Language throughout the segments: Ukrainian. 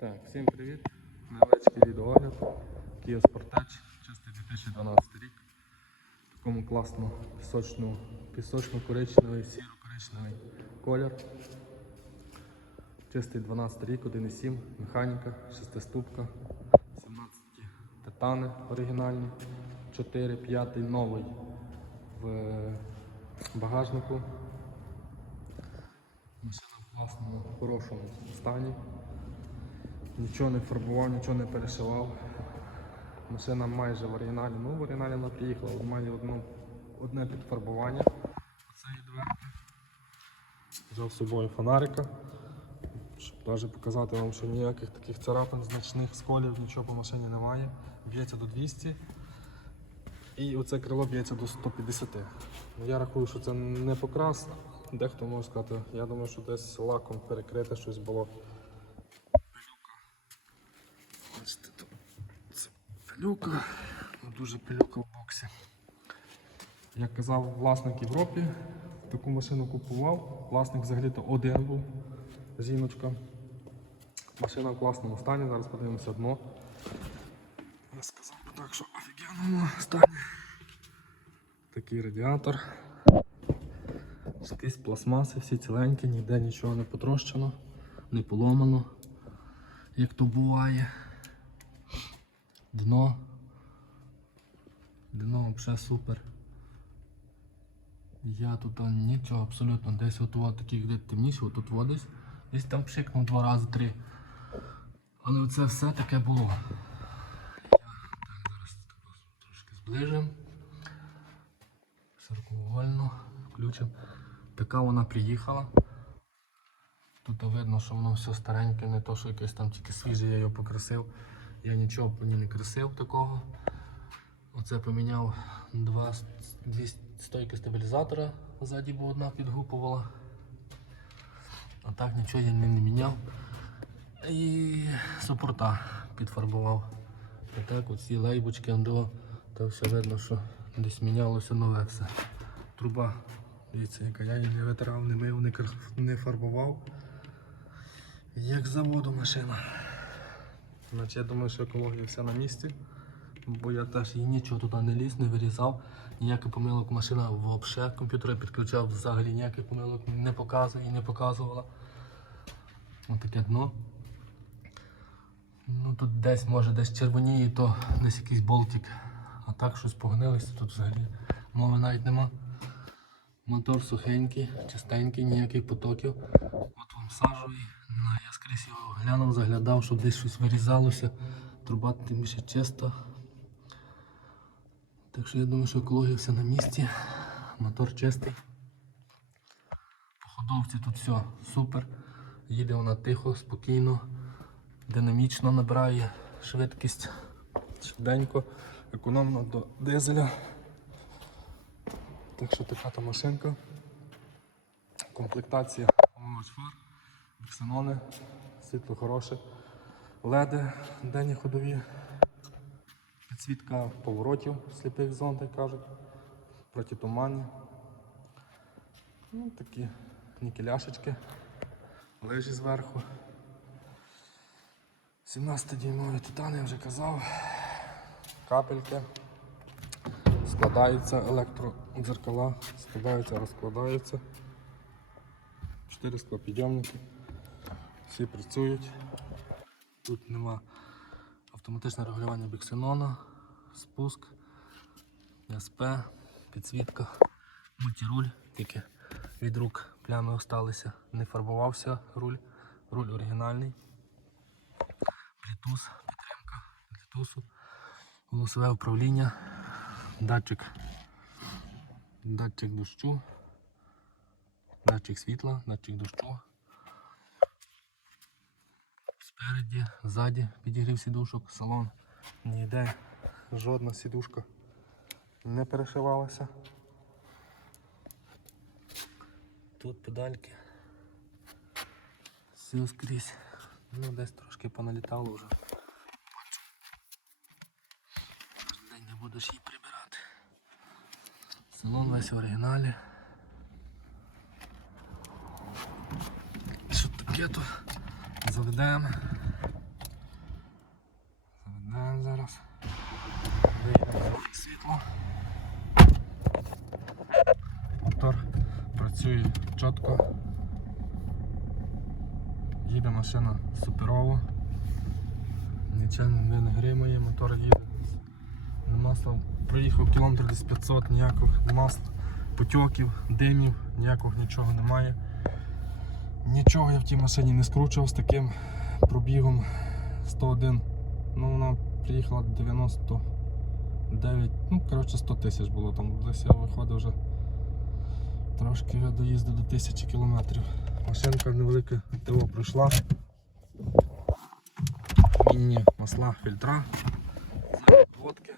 Так, всім привіт. Невеличкий відеоогляд. Kia Sportage, чистий 2012 рік. В такому класно пісочно, пісочно-коричневий, сіро-коричневий колір. Чистий 12 рік, 1,7, механіка, 6-ступка, 17 титани оригінальні, 4, 5 новий в багажнику. Машина в класному, хорошому стані. Нічого не фарбував, нічого не перешивав. Машина майже в оригіналі. Ну, в оригіналі вона приїхала, от має одно, одне підфарбування. Оцеї дверки. Взяв з собою фонарика. Щоб навіть показати вам, що ніяких таких царапин, значних сколів, нічого по машині немає. Б'ється до 200. І оце крило б'ється до 150. Ну, я рахую, що це не покрас. Дехто може сказати, я думаю, що десь лаком перекрите щось було. Бачите, тут це пилюка, ну, дуже пилюка в боксі. Як казав власник Європі, таку машину купував. Власник взагалі-то один був, жіночка. Машина в класному стані, зараз подивимося дно. Я сказав би так, що офігенному стані. Такий радіатор. Скрізь пластмаси, всі ціленькі, ніде нічого не потрощено, не поломано, як то буває. Дно. Дно взагалі супер. Я тут нічого абсолютно. Десь от, от таких де темніше, тут десь. Десь там пшикнув два рази три. Але це все таке було. Я так зараз трошки зближимо. Широкоугольно, включимо. Така вона приїхала. Тут видно, що воно все стареньке, не то, що якесь там тільки свіже, я його покрасив. Я нічого по ній не красив такого. Оце поміняв два, дві стойки стабілізатора ззаді, бо одна підгупувала. А так нічого я не, не міняв. І супорта підфарбував. І так оці лейбочки, андо, то все видно, що десь мінялося нове все. Труба, дивіться, яка я її не витирав, не мив, не, фарбував. Як заводу машина. Значить, я думаю, що екологія вся на місці, бо я теж її нічого туди не ліз, не вирізав, ніяких помилок машина взагалі комп'ютер підключав, взагалі ніяких помилок не показує і не показувала. Ось таке дно. Ну тут десь може десь червоніє, то десь якийсь болтик. А так щось погнилося, тут взагалі мови навіть нема. Мотор сухенький, чистенький, ніяких потоків. Вам. Ну, я скрізь його глянув, заглядав, щоб десь щось вирізалося. Труба тим більше чиста. Так що я думаю, що екологія все на місці. Мотор чистий. По ходовці тут все супер. Їде вона тихо, спокійно, динамічно набирає швидкість, швиденько, економно до дизеля. Так що така та машинка. Комплектація фар, біксенони, світло хороше, леди денні ходові, підсвітка поворотів сліпих зон, так кажуть, протитуманні. Ну, такі нікеляшечки, лежі зверху. 17-дюймові титани, я вже казав, капельки. Складаються електродзеркала, складаються, розкладаються. Чотири склопідйомники. Всі працюють. Тут нема автоматичне регулювання біксенона, спуск, СП, підсвітка, мультируль, тільки від рук плями осталися. Не фарбувався руль, руль оригінальний. Bluetooth, підтримка Bluetooth, голосове управління датчик, датчик дощу, датчик світла, датчик дощу. Спереді, ззаді підігрів сідушок, салон ніде жодна сідушка не перешивалася. Тут педальки. Все скрізь. Ну, десь трошки поналітало вже. День не будеш її прибирати. Салон весь в оригіналі. Що таке тут? Заведемо. Заведемо зараз. Вийдемо світло. Мотор працює чітко. Їде машина суперово. Нічим не гримає, мотор їде. Масло проїхав кілометр десь 500, ніяких масла, потьоків, димів, ніякого нічого немає. Нічого я в тій машині не скручував з таким пробігом 101. Ну вона приїхала 99, ну коротше 100 тисяч було там. Десь я виходив вже трошки вже доїздив до 1000 кілометрів. Машинка невелике ТО пройшла. Мінні масла, фільтра, водки.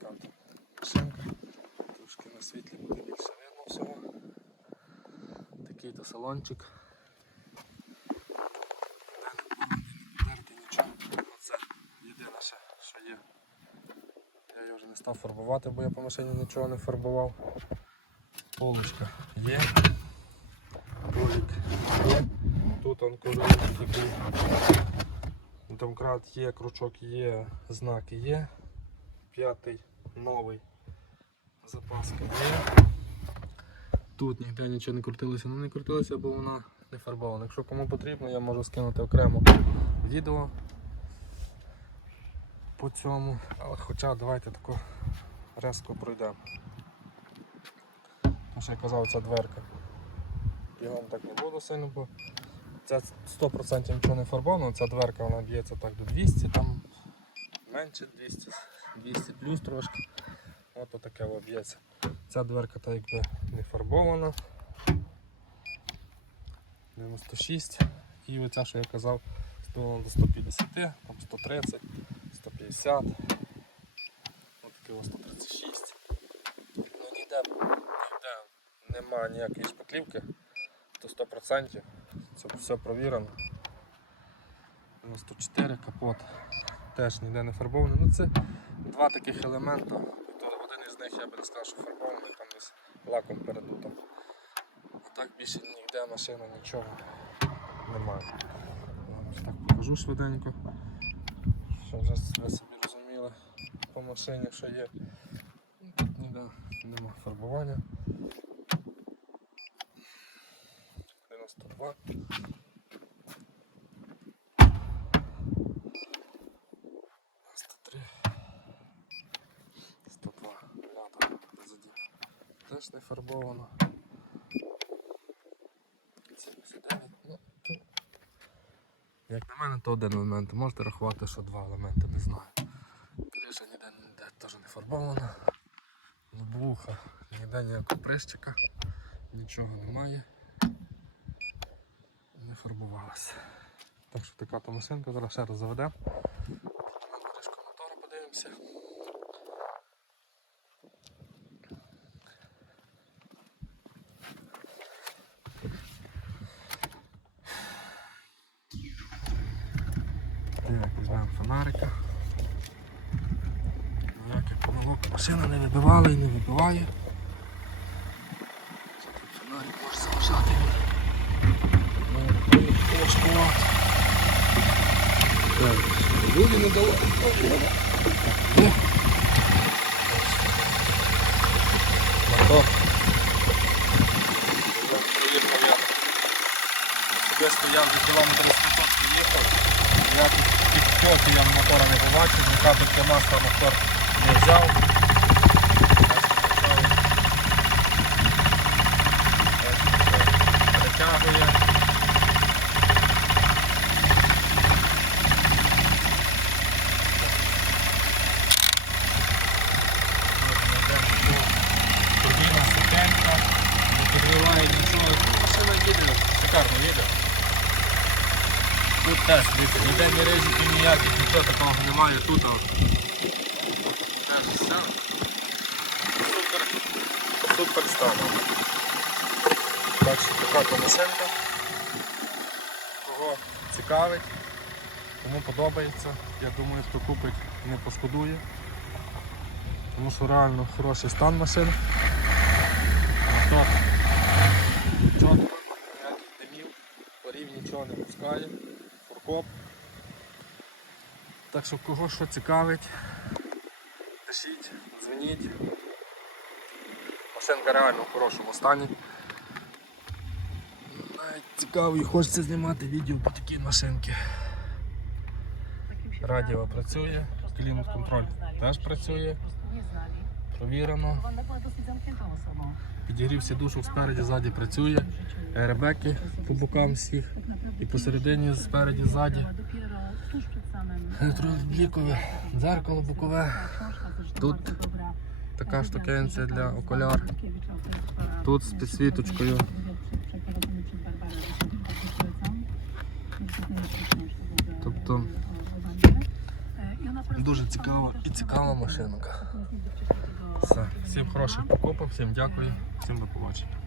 Така машинка. Трошки на світлі буде більше. Такий то салончик. Я її вже не став фарбувати, бо я по машині нічого не фарбував. Полочка є. Ролик є. Тут он кожен такий. Домкрат є, крючок є, знаки є. П'ятий новий. Запаска є. Тут ніде нічого не крутилося, ну не крутилося, бо вона не фарбована. Якщо кому потрібно, я можу скинути окремо відео по цьому. Але хоча давайте тако резко пройдемо. Тому що я казав, ця дверка. Бігом так не буду сильно, бо це 100% нічого не фарбовано, ця дверка вона б'ється так до 200, там менше 200, 200 плюс трошки. Ото таке от. Ця дверка так якби не фарбована. 96. І оця, що я казав, здоволена до 150, там 130, 150. Ось таке 136. Ну ніде, ніде нема ніякої шпаклівки, то 100%. Це все провірено. 94 капот. Теж ніде не фарбований. Ну це два таких елемента. І то один із них я би не сказав, що фарбований, там десь лаком передуто. А так більше ніде машина нічого немає. Так покажу швиденько. Щоб вже ви собі розуміли по машині, що є. Ну, Тут ніде нема фарбування. 92. Ладно, позаді. Теж не фарбовано. 79. Ну. Як на мене, то один елемент. Можете рахувати, що два елементи, не знаю. Криша ніде, ніде теж не фарбована. Лобуха, ніде ніякого прищика, нічого немає. Не фарбувалася. Так що така то машинка, зараз ще раз заведемо. На кришку мотора подивимося. Так, візьмемо фонарика. Ніяких помилок машина не вибивала і не вибиває. Фонарик може від люди не дали. Я. Я стояв до кілометра 100. Я тут підтоки я мотора не побачив, ні капельки масла мотор не взяв. Притягує. Турбіна сухенька, не підриває нічого. Ну, Машина їде, шикарно їде. Тут теж, ні рижиків ніяких, нічого такого немає тут. Супер, супер стало. Так що така то. Кого цікавить, кому подобається, я думаю, хто купить, не пошкодує. Тому що реально хороший стан машин. Мотор чітко, ніяких димів, нічого не пускає, фуркоп. Так що кого що цікавить, пишіть, дзвоніть. Машинка реально в хорошому стані. Навіть цікаво і хочеться знімати відео по такій машинці. Радіо працює, клімат-контроль теж працює, провірено. Підігрів сідушок спереді, ззаді працює. Ребеки по бокам всіх. І посередині, спереді, ззаді. Електроблікове, дзеркало бокове. Тут. Така штукенція для окуляр. Тут з підсвіточкою. Тобто дуже цікава і цікава машинка. Все. Всім хороших покупок, всім дякую, всім до побачення.